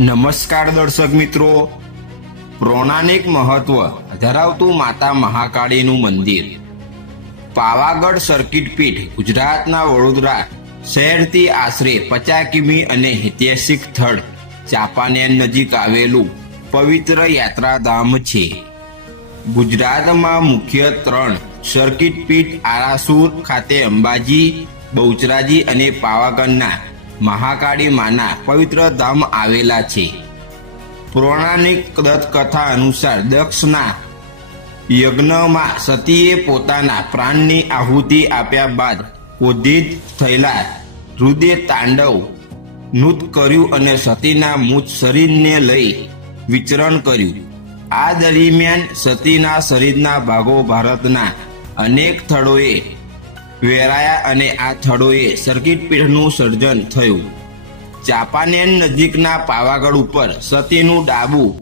નમસ્કાર દર્શક મિત્રો, પૌરાણિક મહત્વ ધરાવતું માતા મહાકાળીનું મંદિર પાવાગઢ સર્કિટ પીઠ ગુજરાતના વડોદરા શહેરથી આશરે 50 કિમી અને ઐતિહાસિક સ્થળ ચાંપાનેર નજીક આવેલું પવિત્ર યાત્રાધામ છે. ગુજરાતમાં મુખ્ય 3 સર્કિટ પીઠ આરાસુર ખાતે અંબાજી, બહુચરાજી અને પાવાગઢના મહાકાળી માના પવિત્ર ધામ આવેલા છે. પૌરાણિક દંતકથા અનુસાર દક્ષના યજ્ઞમાં સતીએ પોતાના પ્રાણની આહુતિ આપ્યા બાદ ક્રોધિત થયેલા રુદ્રે તાંડવ નૃત્ય કર્યું અને સતીના મૃત શરીરને લઈ વિચરણ કર્યું. આ દરમિયાન સતીના શરીરના ભાગો ભારતના અનેક સ્થળોએ વેરાયા અને આ સ્થળોએ સર્કિટ પીઠનું સર્જન થયું. ચાંપાનેર નજીકના પાવાગઢ ઉપર સતીનું ડાબું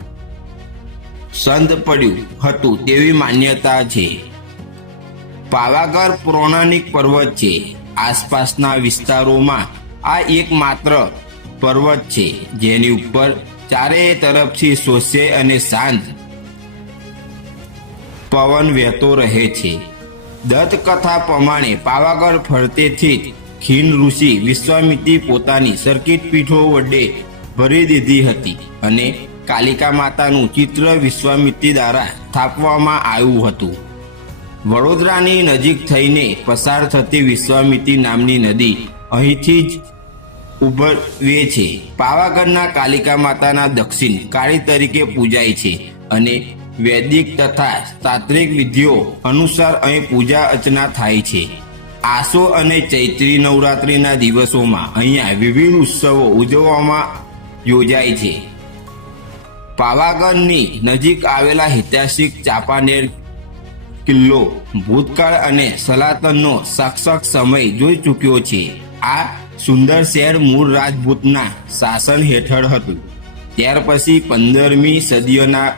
સંદ પડ્યું હતું તેવી માન્યતા છે. પાવાગઢ પૌરાણિક પર્વત છે. આસપાસના વિસ્તારોમાં આ એકમાત્ર પર્વત છે જેની ઉપર ચારે તરફથી શોષે અને શાંત પવન વહેતો રહે છે. દંતકથા પ્રમાણે પાવાગઢ ફરતેથી ખીણ ઋષિ વિશ્વામિત્રી પોતાની સર્કિટ પીઠો વડે ભરી દીધી હતી અને કાલિકા માતાનું ચિત્ર વિશ્વામિત્રી દ્વારા સ્થાપવામાં આવ્યું હતું. વડોદરાની નજીક થઈને પસાર થતી વિશ્વામિત્રી નામની નદી અહીંથી જ ઉભરે છે. પાવાગઢના કાલિકા માતાના દક્ષિણ કાળી તરીકે પૂજાય છે અને વૈદિક તથા તાંત્રિક વિધિઓ અનુસાર અહીં પૂજા અર્ચના થાય છે. આસો અને ચૈત્રી નવરાત્રિના દિવસોમાં અહીંયા વિવિધ ઉત્સવો ઉજવવામાં યોજાય છે. પાવાગઢની નજીક આવેલા ઐતિહાસિક ચાંપાનેર કિલ્લો ભૂતકાળ અને સનાતનનો સાક્ષાત સમય જોઈ ચૂક્યો છે. આ સુંદર શહેર મૂળ રાજપૂતના શાસન હેઠળ હતું. ત્યાર પછી 15મી સદીના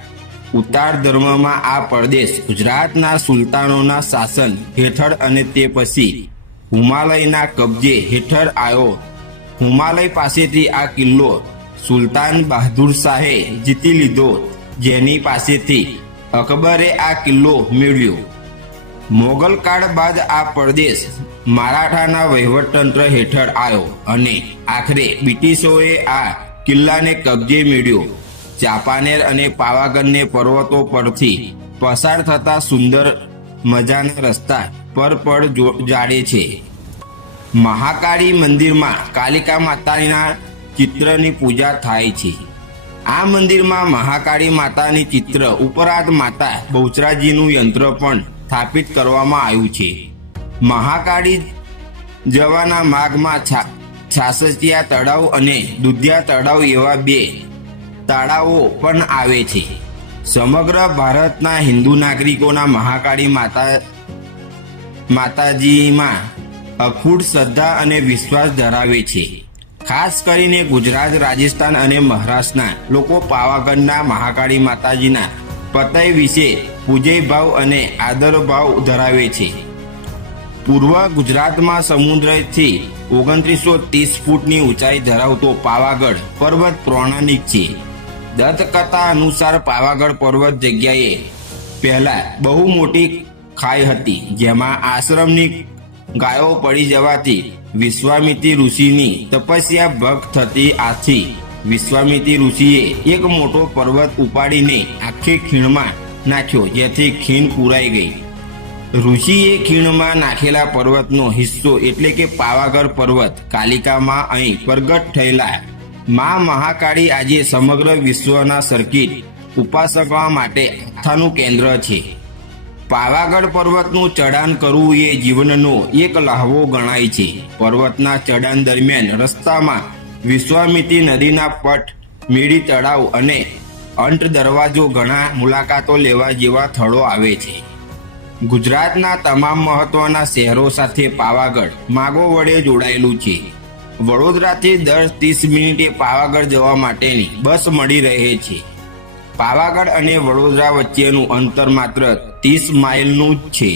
ઉત્તર ધર્મમાં આ પ્રદેશ ગુજરાતના સુલતાનોના શાસન હેઠળ અને તે પછી હુમાયુના કબજે હેઠળ આવ્યો. હુમાયુ પાસેથી આ કિલ્લો સુલતાન બહાદુર શાહે જીતી લીધો, જેની પાસેથી અકબરે આ કિલ્લો મેળવ્યો. મોગલ કાળ બાદ આ પ્રદેશ મરાઠાના વહીવટતંત્ર હેઠળ આવ્યો અને આખરે બ્રિટિશોએ આ કિલ્લાને કબજે મેળવ્યો. ચાંપાનેર અને પાવાગઢને પર્વતો પરથી પસાર થતા સુંદર મજાના રસ્તા પર જાડે છે. મહાકાળી મંદિરમાં કાલિકા માતાના ચિત્રની પૂજા થાય છે. આ મંદિરમાં મહાકાળી માતાની ચિત્ર ઉપરાંત માતા બહુચરાજીનું યંત્ર પણ સ્થાપિત કરવામાં આવ્યું છે. મહાકાળી જવાના માર્ગમાં છાસચિયા તળાવ અને દુધિયા તળાવ એવા 2 તળાવો પણ આવે છે. સમગ્ર ભારતના હિન્દુ નાગરિકોના મહાકાળી માતાજીમાં અખૂટ શ્રદ્ધા અને વિશ્વાસ ધરાવે છે. ખાસ કરીને ગુજરાત, રાજસ્થાન અને મહારાષ્ટ્રના લોકો પાવાગઢના મહાકાળી માતાજીના પતય વિશે પૂજ્ય ભાવ અને આદર ભાવ ધરાવે છે. પૂર્વ ગુજરાતમાં સમુદ્રથી 2930 ફૂટની ઊંચાઈ ધરાવતો પાવાગઢ પર્વત પૌરાણિક છે. દંતકથા અનુસાર પાવાગઢ પર્વત જગ્યાએ પહેલા બહુ મોટી ખાઈ હતી, જેમાં આશ્રમની ગાયો પડી જવાથી વિશ્વામિત્રી ઋષિની તપસ્યા ભંગ થતી. આથી વિશ્વામિત્રી ઋષિએ એક મોટો પર્વત ઉપાડીને આખી ખીણમાં નાખ્યો, જેથી ખીણ પૂરાઈ ગઈ. ઋષિએ ખીણમાં નાખેલા પર્વતનો હિસ્સો એટલે કે પાવાગઢ પર્વત કાલિકામાં અહીં પ્રગટ થયેલા મા મહાકાળી આજે સમગ્ર વિશ્વના સર્કિટ ઉપાસકો માટે આસ્થાનું કેન્દ્ર છે. પાવાગઢ પર્વતનું ચઢાણ કરવું એ જીવનનો એક લહાવો ગણાય છે. પર્વતના ચઢાણ દરમિયાન રસ્તામાં વિશ્વામિત્રી નદીના પટ, મેડી તળાવ અને અંત દરવાજો ઘણા મુલાકાતો લેવા જેવા સ્થળો આવે છે. ગુજરાતના તમામ મહત્વના શહેરો સાથે પાવાગઢ માર્ગો વડે જોડાયેલું છે. વડોદરાથી દર 30 મિનિટે પાવાગઢ જવા માટેની બસ મળી રહે છે. પાવાગઢ અને વડોદરા વચ્ચેનું અંતર માત્ર 30 માઇલનું જ છે.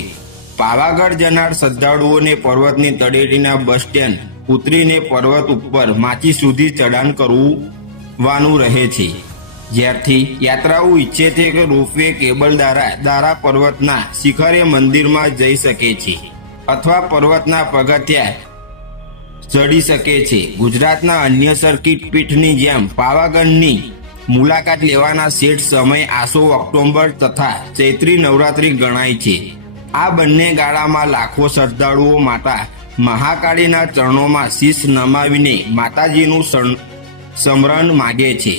પાવાગઢ જનાર શ્રદ્ધાળુઓને પર્વતની તળેટીના બસ સ્ટેન્ડ ઉતરીને પર્વત ઉપર માચી સુધી ચઢાણ કરવું વાનું રહે છે, જ્યારથી યાત્રાઓ ઈચ્છે છે કે રોપવે કેબલ દ્વારા પર્વતના શિખરે મંદિરમાં જઈ શકે છે અથવા પર્વતના પગથિયા ચડી શકે છે. ગુજરાતના અન્ય સર્કિટ પીઠની જેમ પાવાગઢની મુલાકાત લેવાના સેટ સમય આસો ઓક્ટોબર તથા ચૈત્રી નવરાત્રિ ગણાય છે. આ બંને ગાળામાં લાખો શ્રદ્ધાળુઓ માતા મહાકાળીના ચરણોમાં શીશ નમાવીને માતાજીનું સ્મરણ માગે છે.